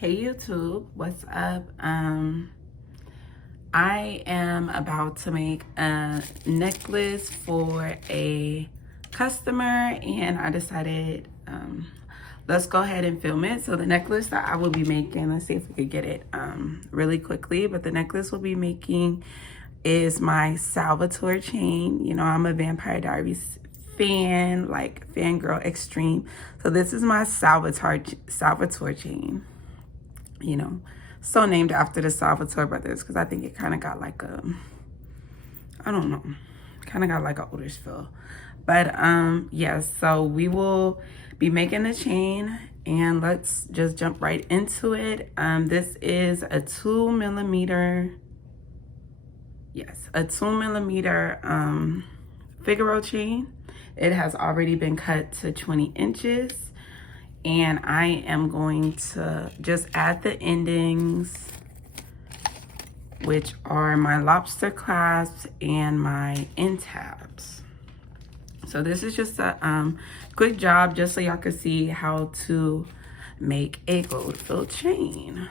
Hey YouTube, what's up? I am about to make a necklace for a customer and I decided let's go ahead and film it. So the necklace that I will be making, let's see if we could get it really quickly, but the necklace we'll be making is my Salvatore chain. You know, I'm a Vampire Diaries fan, like fangirl extreme. So this is my Salvatore chain. You know, so named after the Salvatore brothers because I think it kind of got like a, I don't know, kind of got like a oldish feel. But yes, so we will be making the chain and let's just jump right into it. This is a 2mm, yes, a 2mm Figaro chain. It has already been cut to 20 inches. And I am going to just add the endings, which are my lobster clasps and my end tabs. So this is just a quick job just so y'all can see how to make a gold filled chain.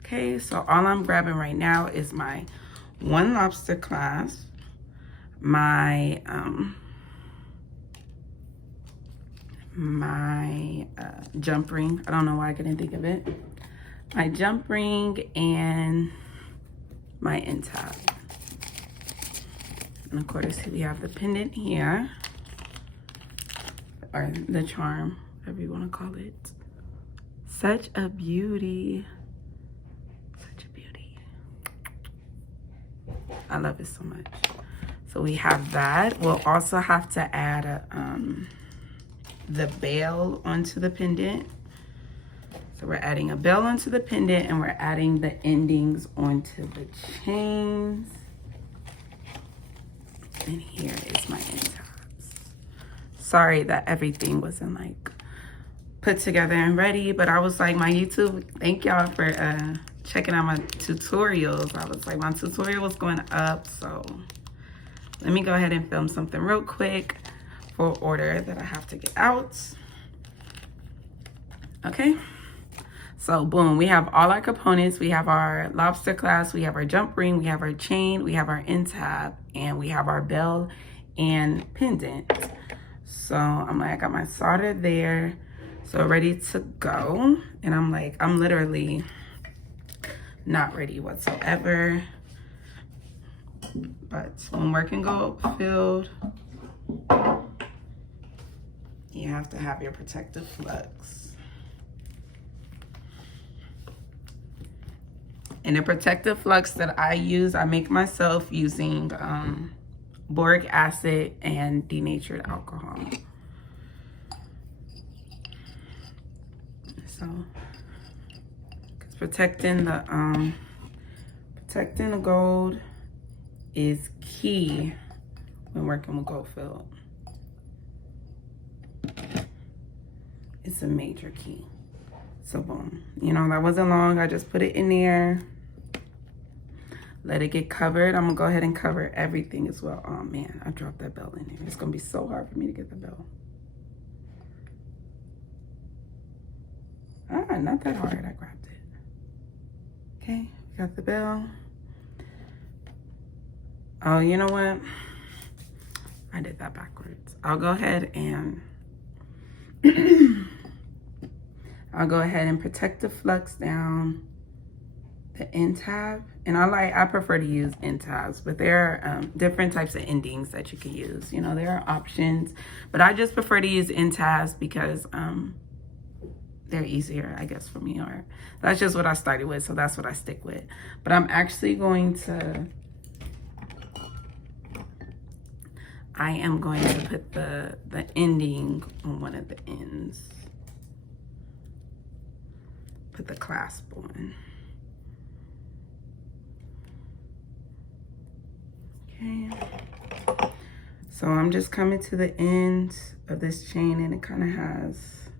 Okay, so all I'm grabbing right now is my one lobster clasp, my jump ring. I don't know why I couldn't think of it. My jump ring and my end tab. And of course, we have the pendant here, or the charm, whatever you want to call it. Such a beauty. Such a beauty. I love it so much. So we have that. We'll also have to add the bell onto the pendant. So we're adding a bell onto the pendant and we're adding the endings onto the chains. And here is my end tabs. Sorry that everything wasn't like put together and ready, but I was like, my YouTube, thank y'all for checking out my tutorials. I was like, my tutorial was going up, so let me go ahead and film something real quick for order that I have to get out. Okay, so boom, we have all our components. We have our lobster clasp, we have our jump ring, we have our chain, we have our end tab, and we have our bell and pendant. So I'm like, I got my solder there, so ready to go. And I'm like, I'm literally not ready whatsoever. But when working gold filled, you have to have your protective flux. And the protective flux that I use, I make myself using boric acid and denatured alcohol. So, because protecting the gold is key when working with gold filled. It's a major key. So boom, you know, that wasn't long. I just put it in there, let it get covered. I'm gonna go ahead and cover everything as well. Oh man, I dropped that bell in there. It's gonna be so hard for me to get the bell. Ah, not that hard, I grabbed it. Okay, got the bell. Oh, you know what? I did that backwards. I'll go ahead and protect the flux down the end tab. And I prefer to use end tabs, but there are different types of endings that you can use. You know, there are options, but I just prefer to use end tabs because they're easier, I guess, for me, or that's just what I started with, so that's what I stick with. But I'm actually going to, I am going to put the ending on one of the ends. Put the clasp on. Okay. So I'm just coming to the end of this chain and it kind of has,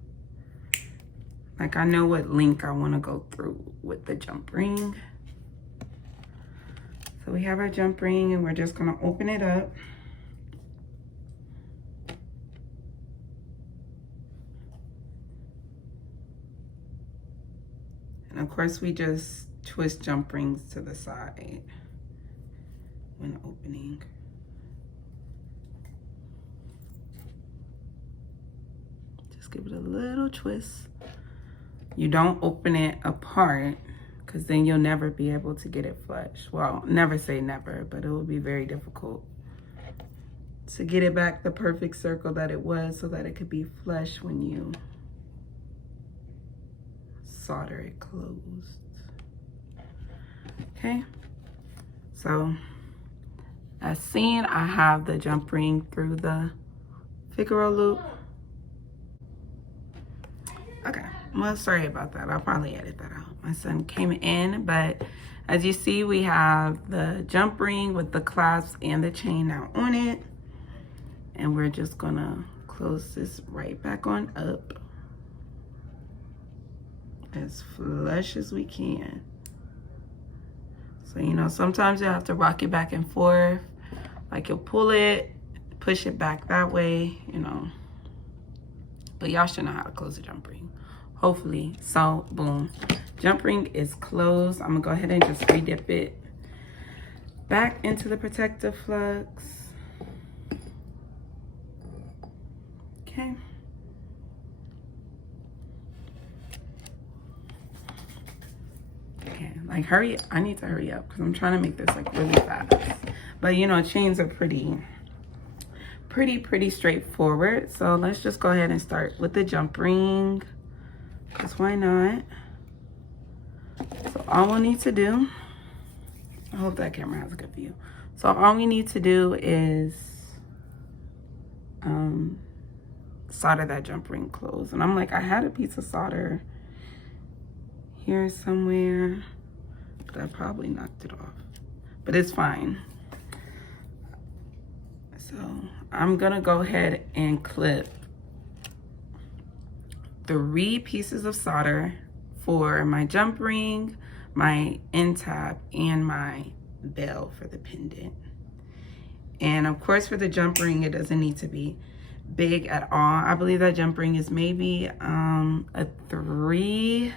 like, I know what link I want to go through with the jump ring. So we have our jump ring and we're just going to open it up. And of course, we just twist jump rings to the side when opening. Just give it a little twist. You don't open it apart, because then you'll never be able to get it flush. Well, never say never, but it will be very difficult to get it back the perfect circle that it was, so that it could be flush when you solder it closed. Okay, so as seen, I have the jump ring through the Figaro loop. Okay, well, sorry about that. I'll probably edit that out. My son came in, but as you see, we have the jump ring with the clasp and the chain now on it. And we're just gonna close this right back on up as flush as we can. So, you know, sometimes you have to rock it back and forth. Like you'll pull it, push it back that way, you know. But y'all should know how to close a jump ring, hopefully. So, boom. Jump ring is closed. I'm gonna go ahead and just re-dip it back into the protective flux. Okay. Okay, like hurry, I need to hurry up because I'm trying to make this like really fast. But you know, chains are pretty straightforward. So let's just go ahead and start with the jump ring, because why not? So all we'll need to do, I hope that camera has a good view. So all we need to do is solder that jump ring closed. And I'm like, I had a piece of solder here somewhere, but I probably knocked it off, but it's fine. So I'm gonna go ahead and clip 3 pieces of solder for my jump ring, my end tab, and my bell for the pendant. And of course, for the jump ring, it doesn't need to be big at all. I believe that jump ring is maybe a 3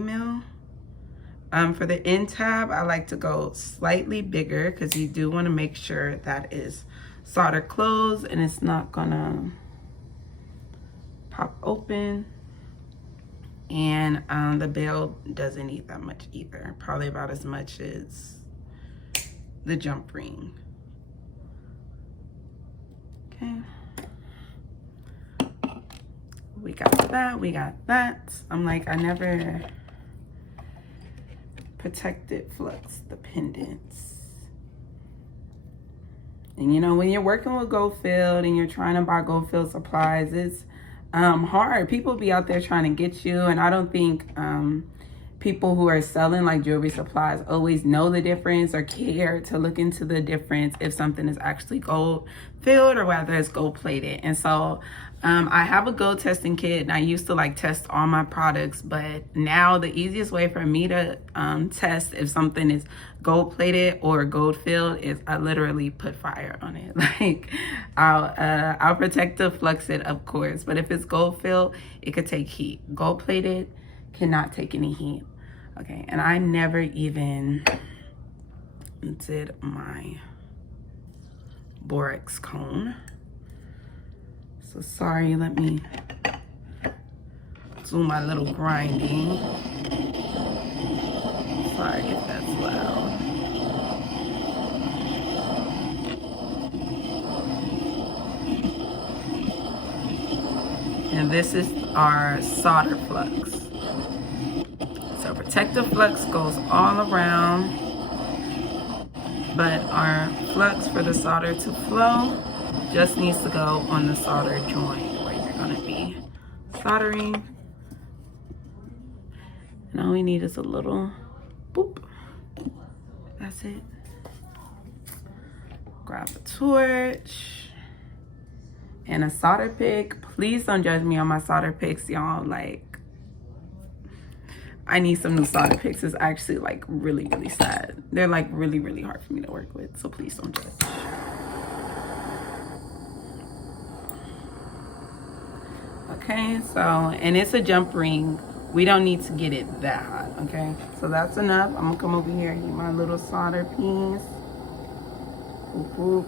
mil. For the end tab, I like to go slightly bigger, because you do want to make sure that is solder closed and it's not gonna pop open. And the bell doesn't need that much either, probably about as much as the jump ring. Okay, we got that. I'm like, I never protected flux the pendants. And you know, when you're working with Goldfield and you're trying to buy Goldfield supplies, it's hard. People be out there trying to get you, and I don't think people who are selling like jewelry supplies always know the difference or care to look into the difference if something is actually gold filled or whether it's gold plated. And so I have a gold testing kit, and I used to like test all my products, but now the easiest way for me to test if something is gold plated or gold filled is I literally put fire on it. Like I'll protective flux it, of course, but if it's gold filled, it could take heat. Gold plated cannot take any heat. Okay, and I never even did my borax cone. So sorry, let me do my little grinding. Sorry if that's loud. And this is our solder flux. So protective flux goes all around, but our flux for the solder to flow just needs to go on the solder joint where you're gonna be soldering. And all we need is a little boop. That's it. Grab a torch and a solder pick. Please don't judge me on my solder picks, y'all. Like, I need some new solder picks. It's actually like really sad. They're like really hard for me to work with, so please don't judge. Okay, so, and it's a jump ring we don't need to get it that hot, okay? So that's enough. I'm gonna come over here and get my little solder piece. Oop, oop.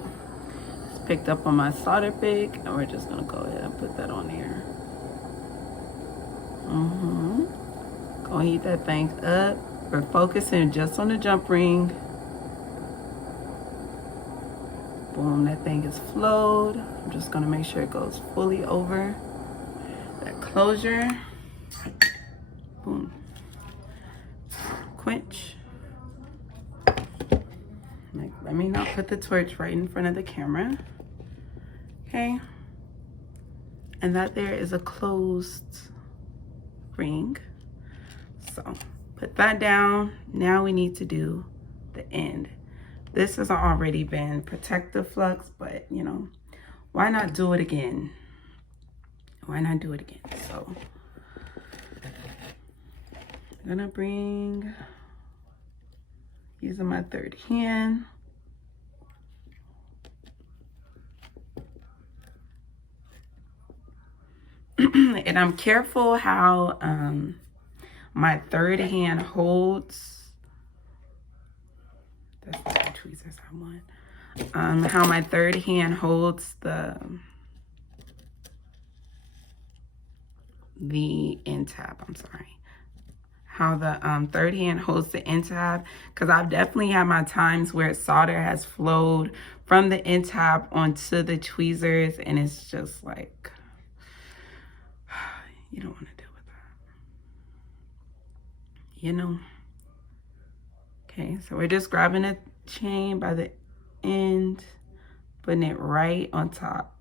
It's picked up on my solder pick, and we're just gonna go ahead and put that on there. Go heat that thing up. We're focusing just on the jump ring. Boom, that thing is flowed. I'm just gonna make sure it goes fully over that closure. Boom. Quench. Let me not put the torch right in front of the camera. Okay. And that there is a closed ring. So put that down. Now we need to do the end. This has already been protective flux, but you know, why not do it again? Why not do it again? So I'm gonna bring, using my third hand. And I'm careful how my third hand holds. That's the tweezers I want. How my third hand holds the end tab. I'm sorry. How the third hand holds the end tab, because I've definitely had my times where solder has flowed from the end tab onto the tweezers, and it's just like, you don't want to deal with that, you know. Okay, so we're just grabbing a chain by the end, putting it right on top.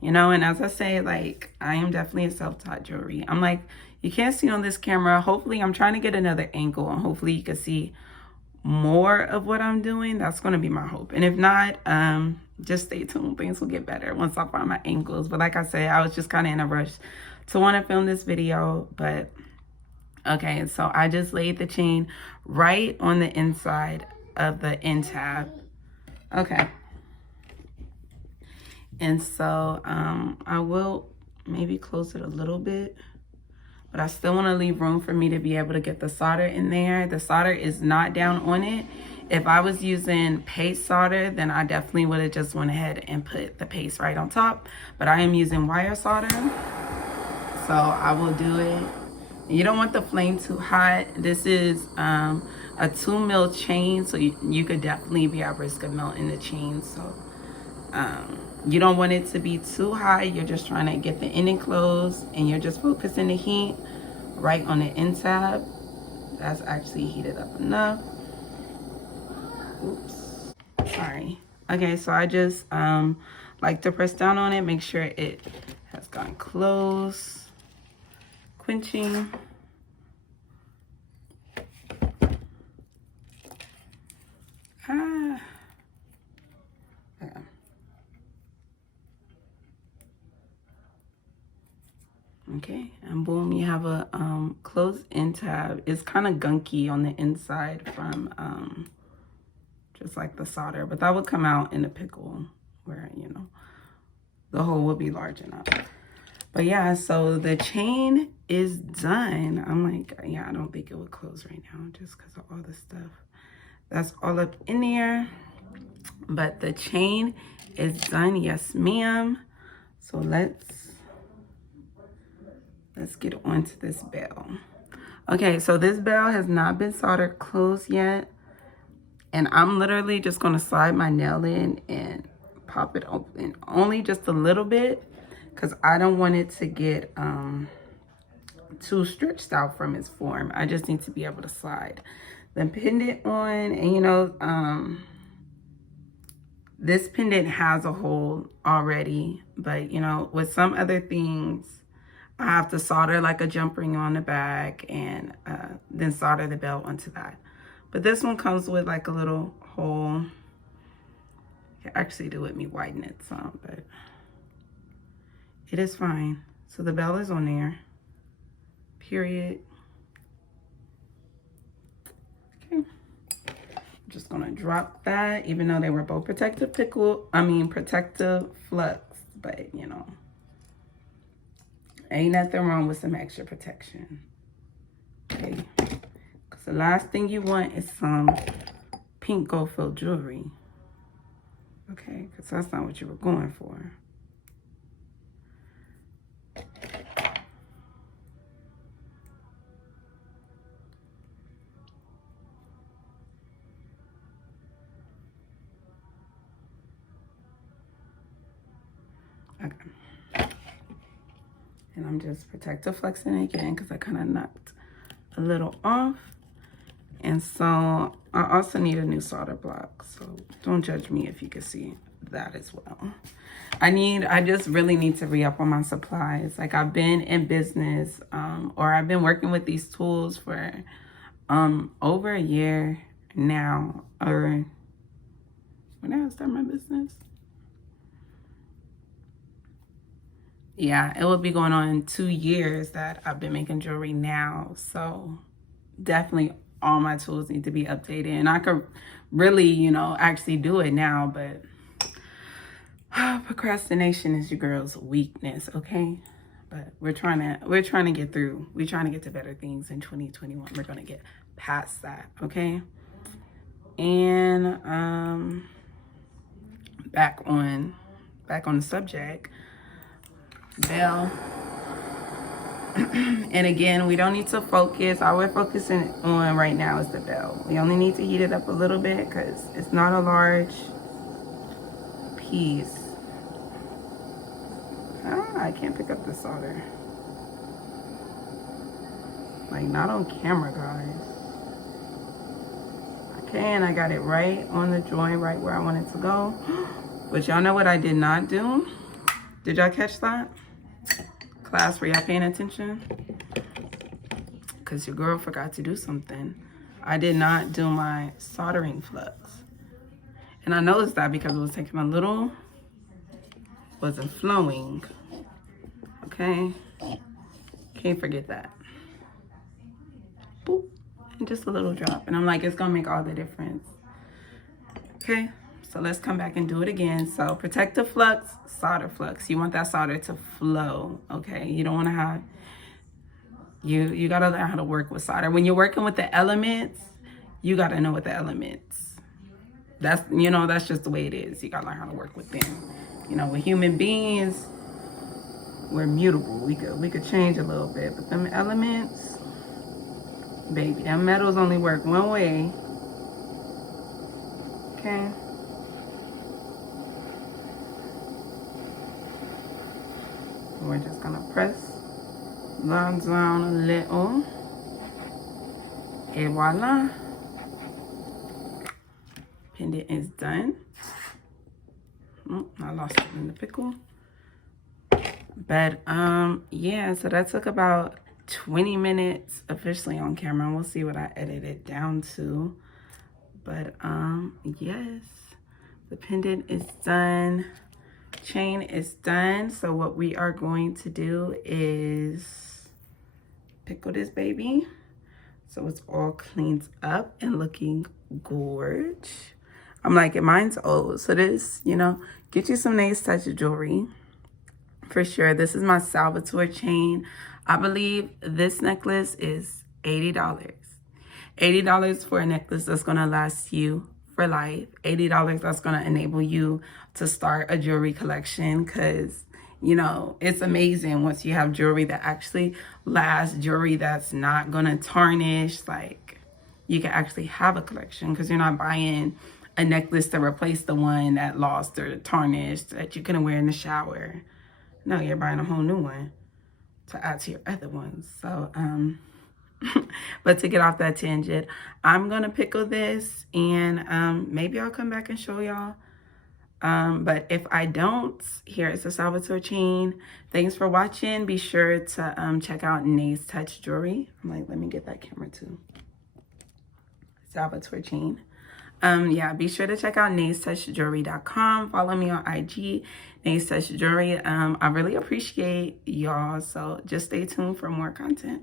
You know, and as I say, like, I am definitely a self-taught jewelry. I'm like, you can't see on this camera. Hopefully, I'm trying to get another angle, and hopefully you can see more of what I'm doing. That's going to be my hope. And if not, just stay tuned. Things will get better once I find my angles. But like I said, I was just kind of in a rush to want to film this video. But okay, so I just laid the chain right on the inside of the end tab. Okay. And so I will maybe close it a little bit, but I still want to leave room for me to be able to get the solder in there. The solder is not down on it. If I was using paste solder, then I definitely would have just went ahead and put the paste right on top. But I am using wire solder, so I will do it. You don't want the flame too hot. This is a 2 mil chain, so you could definitely be at risk of melting the chain. So you don't want it to be too high. You're just trying to get the ending closed, and you're just focusing the heat right on the end tab. That's actually heated up enough. Oops, sorry. Okay, so I just like to press down on it, make sure it has gone close. Quenching. Okay, and boom, you have a closed end tab. It's kind of gunky on the inside from just like the solder, but that would come out in the pickle where, you know, the hole will be large enough. But yeah, so the chain is done. I'm like, yeah, I don't think it would close right now just because of all the stuff that's all up in there. But the chain is done, yes ma'am. So let's get onto this bell. Okay, so this bell has not been soldered closed yet. And I'm literally just gonna slide my nail in and pop it open. Only just a little bit, because I don't want it to get too stretched out from its form. I just need to be able to slide the pendant on. And you know, this pendant has a hole already, but you know, with some other things, I have to solder like a jump ring on the back and then solder the bell onto that. But this one comes with like a little hole. You can actually do it, me widen it some, but it is fine. So the bell is on there, period. Okay, I'm just gonna drop that, even though they were both protective protective flux, but you know, Ain't nothing wrong with some extra protection. Okay. Because the last thing you want is some pink gold filled jewelry. Okay, because that's not what you were going for. Okay. And I'm just protective flexing again because I kind of knocked a little off. And so I also need a new solder block. So don't judge me if you can see that as well. I just really need to re-up on my supplies. Like, I've been in business, or I've been working with these tools for over a year now, or when did I start my business? Yeah, it will be going on 2 years that I've been making jewelry now. So definitely all my tools need to be updated, and I could really, you know, actually do it now, but procrastination is your girl's weakness, okay? But we're trying to get through. We're trying to get to better things in 2021. We're gonna get past that, okay? And back on the subject, bell. And again, we don't need to focus. All we're focusing on right now is the bell. We only need to heat it up a little bit because it's not a large piece. I can't pick up the solder. Like, not on camera, guys. Okay, and I got it right on the joint, right where I want it to go. But y'all know what I did not do? Did y'all catch that? Class, were y'all paying attention? Because your girl forgot to do something. I did not do my soldering flux. And I noticed that because it was taking a little, wasn't flowing. Okay? Can't forget that. Boop. And just a little drop. And I'm like, it's gonna make all the difference. Okay? So let's come back and do it again. So protective flux, solder flux. You want that solder to flow, okay? You don't want to have, you got to learn how to work with solder. When you're working with the elements, you got to know what the elements. That's, you know, that's just the way it is. You got to learn how to work with them. You know, with human beings, we're mutable. We could change a little bit, but them elements, baby, them metals only work one way. Okay? We're just gonna press down a little, and voila, pendant is done. I lost it in the pickle, but yeah, so that took about 20 minutes officially on camera. We'll see what I edited it down to, but yes, the pendant is done. Chain is done. So what we are going to do is pickle this baby so it's all cleaned up and looking gorge. I'm like, mine's old, so this, you know, get you some nice touch of jewelry for sure. This is my Salvatore chain. I believe this necklace is $80. $80 for a necklace that's gonna last you for life. $80 that's gonna enable you to start a jewelry collection, because, you know, it's amazing once you have jewelry that actually lasts, jewelry that's not gonna tarnish. Like, you can actually have a collection because you're not buying a necklace to replace the one that lost or tarnished that you couldn't wear in the shower. No, you're buying a whole new one to add to your other ones. So but to get off that tangent, I'm gonna pickle this, and maybe I'll come back and show y'all. But if I don't, here is the Salvatore chain. Thanks for watching. Be sure to check out Nay's Touch Jewelry. I'm like, let me get that camera too. Salvatore chain. Yeah, be sure to check out naystouchjewelry.com. Follow me on IG, Nay's Touch Jewelry. I really appreciate y'all, so just stay tuned for more content.